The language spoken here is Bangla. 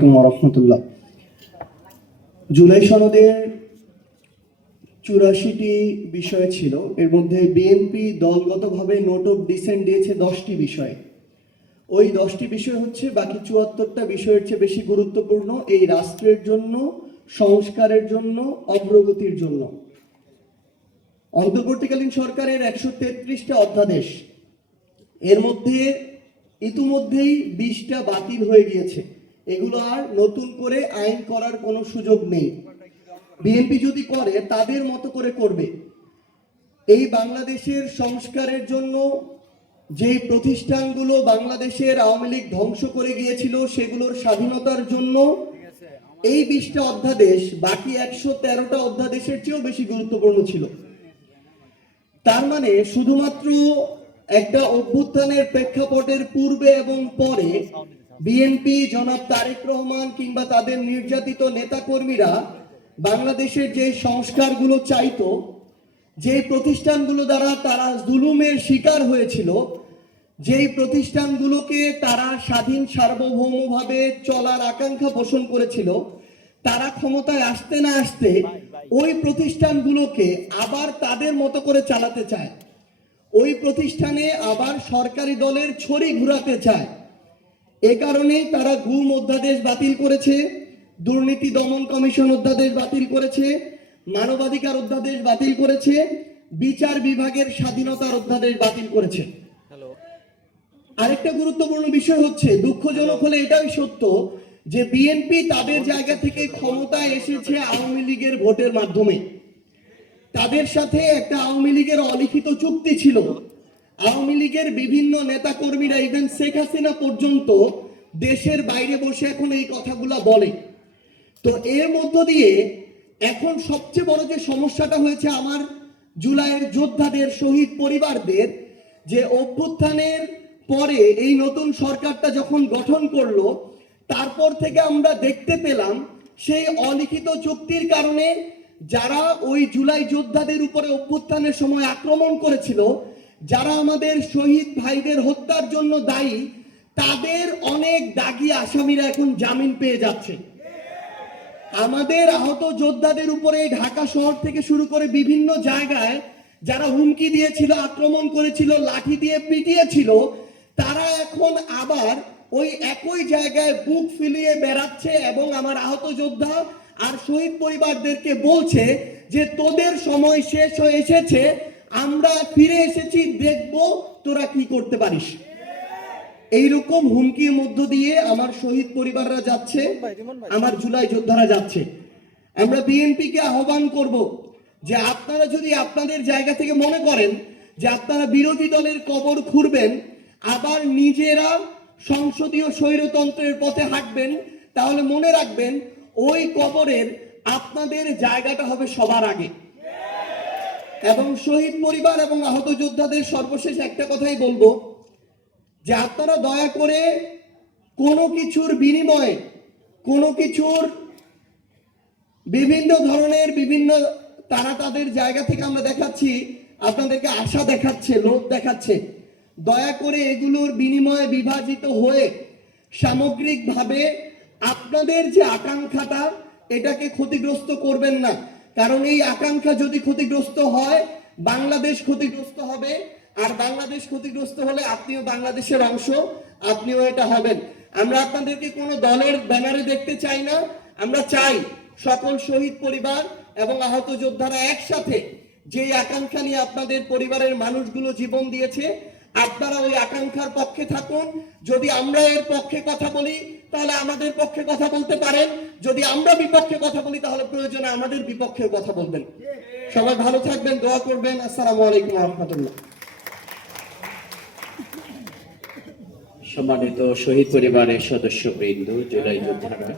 রহমতুল্লাহ। জুলাই সনদের 84টি বিষয় ছিল, এর মধ্যে বিএনপি দলগতভাবে নোট অফ ডিসেন্ট দিয়েছে 10টি বিষয়। ওই 10টি বিষয় হচ্ছে বাকি 74টা বিষয়ের চেয়ে বেশি গুরুত্বপূর্ণ এই রাষ্ট্রের জন্য, সংস্কারের জন্য, অগ্রগতির জন্য। অন্তর্বর্তীকালীন সরকারের 133টা অধ্যাদেশ, এর মধ্যে ইতিমধ্যেই 20টা বাতিল হয়ে গিয়েছে। এগুলো আর নতুন করে আইন করার কোনো সুযোগ নেই। বিএনপি যদি করে তাদের মতো করে করবে। এই বাংলাদেশের সংস্কারের জন্য যেই প্রতিষ্ঠানগুলো বাংলাদেশের আওয়ামী লীগ ধ্বংস করে গিয়েছিল সেগুলোর স্বাধীনতার জন্য এই 20টা অধ্যাদেশ বাকি 113টা অধ্যাদেশের চেয়েও বেশি গুরুত্বপূর্ণ ছিল। তার মানে শুধুমাত্র একটা অভ্যুত্থানের প্রেক্ষাপটের পূর্বে এবং পরে বিএনপি, জনাব তারেক রহমান কিংবা তাদের নির্যাতিত নেতাকর্মীরা বাংলাদেশের যে সংস্কারগুলো চাইতো, যে প্রতিষ্ঠানগুলো দ্বারা তারা জুলুমের শিকার হয়েছিল, যেই প্রতিষ্ঠানগুলোকে তারা স্বাধীন সার্বভৌমভাবে চলার আকাঙ্ক্ষা পোষণ করেছিল, তারা ক্ষমতায় আসতে না আসতে ওই প্রতিষ্ঠানগুলোকে আবার তাদের মতো করে চালাতে চায়। ওই প্রতিষ্ঠানে আবার সরকারি দলের ছড়ি ঘুরাতে চায়। এ কারণেই তারা গুম অধ্যাদেশ বাতিল করেছে, দুর্নীতি দমন কমিশন অধ্যাদেশ বাতিল করেছে, মানবাধিকার অধ্যাদেশ বাতিল করেছে, বিচার বিভাগের স্বাধীনতার অধ্যাদেশ বাতিল করেছে। আরেকটা গুরুত্বপূর্ণ বিষয় হচ্ছে, দুঃখজনক হলে এটাই সত্য যে বিএনপি তাদের জায়গা থেকে ক্ষমতায় এসেছে আওয়ামী লীগের ভোটের মাধ্যমে। তাদের সাথে একটা আওয়ামী লীগের অলিখিত চুক্তি ছিল। আওয়ামী লীগের বিভিন্ন নেতা কর্মীরা, ইভেন শেখ হাসিনা পর্যন্ত দেশের বাইরে বসে এখন এই কথাগুলো বলে। তো এর মধ্য দিয়ে এখন সবচেয়ে বড় যে সমস্যাটা হয়েছে আমার জুলাইয়ের যোদ্ধাদের, শহীদ পরিবারদের, যে অভ্যুত্থানের পরে এই নতুন সরকারটা যখন গঠন করলো তারপর থেকে আমরা দেখতে পেলাম সেই অলিখিত চুক্তির কারণে যারা ওই জুলাই যোদ্ধাদের উপরে অভ্যুত্থানের সময় আক্রমণ করেছিল, যারা আমাদের শহীদ ভাইদের হত্যার জন্য দায়ী, তাদের অনেক দাগী আসামিরা এখন জামিন পেয়ে যাচ্ছে। আমাদের আহত যোদ্ধাদের উপরে ঢাকা শহর থেকে শুরু করে বিভিন্ন জায়গায় যারা হুমকি দিয়েছিল, আক্রমণ করেছিল, লাঠি দিয়ে পিটিয়েছিল, তারা এখন আবার ওই একই জায়গায় বুক ফুলিয়ে বেড়াচ্ছে এবং আমার আহত যোদ্ধা আর শহীদ পরিবারদেরকে বলছে যে তোদের সময় শেষ হয়ে এসেছে, আমরা ফিরে এসেছি, দেখব তোরা কি করতে পারিস। এইরকম হুমকির মধ্য দিয়ে আমার শহীদ পরিবাররা যাচ্ছে, আমার জুলাই যোদ্ধারা যাচ্ছে। আমরা বিএনপিকে আহ্বান করব যে আপনারা যদি আপনাদের জায়গা থেকে মনে করেন যে আপনারা বিরোধী দলের কবর খুঁড়বেন, আবার নিজেরা সংসদীয় স্বৈরতন্ত্রের পথে হাঁটবেন, তাহলে মনে রাখবেন ওই কবরের আপনাদের জায়গাটা হবে সবার আগে। এবং শহীদ পরিবার এবং আহত যোদ্ধাদের সর্বশেষ একটা কথাই বলবো যে আপনারা দয়া করে কোনো কিছুর বিনিময়ে, কোনো কিছুর বিভিন্ন ধরনের তারা তাদের জায়গা থেকে আমরা দেখাচ্ছি, আপনাদেরকে আশা দেখাচ্ছে, লোভ দেখাচ্ছে, দয়া করে এগুলোর বিনিময়ে বিভাজিত হয়ে সামগ্রিকভাবে আপনাদের যে আকাঙ্ক্ষাটা, এটাকে ক্ষতিগ্রস্ত করবেন না। কারণ এই আকাঙ্ক্ষা যদি ক্ষতিগ্রস্ত হয়, বাংলাদেশ ক্ষতিগ্রস্ত হবে, আর বাংলাদেশ ক্ষতিগ্রস্ত হলে আপনিও বাংলাদেশের অংশ, আপনিও এটা হবেন। আমরা আপনাদেরকে কোনো দলের ব্যানারে দেখতে চাই না। আমরা চাই সকল শহীদ পরিবার এবং আহত যোদ্ধারা একসাথে যে আকাঙ্ক্ষা নিয়ে আপনাদের পরিবারের মানুষগুলো জীবন দিয়েছে, আপনারা ওই আকাঙ্ক্ষার পক্ষে থাকুন। যদি আমরা এর পক্ষে কথা বলি তাহলে আমাদের পক্ষে কথা বলতে পারেন, যদি আমরা বিপক্ষে কথা বলি তাহলে প্রয়োজনে আমাদের বিপক্ষে কথা বলবেন। সবাই ভালো থাকবেন, দোয়া করবেন। আসসালামু আলাইকুম ওয়া রাহমাতুল্লাহ। সম্মানিত শহীদ পরিবারের সদস্যবৃন্দ, জুলাই যোদ্ধারা,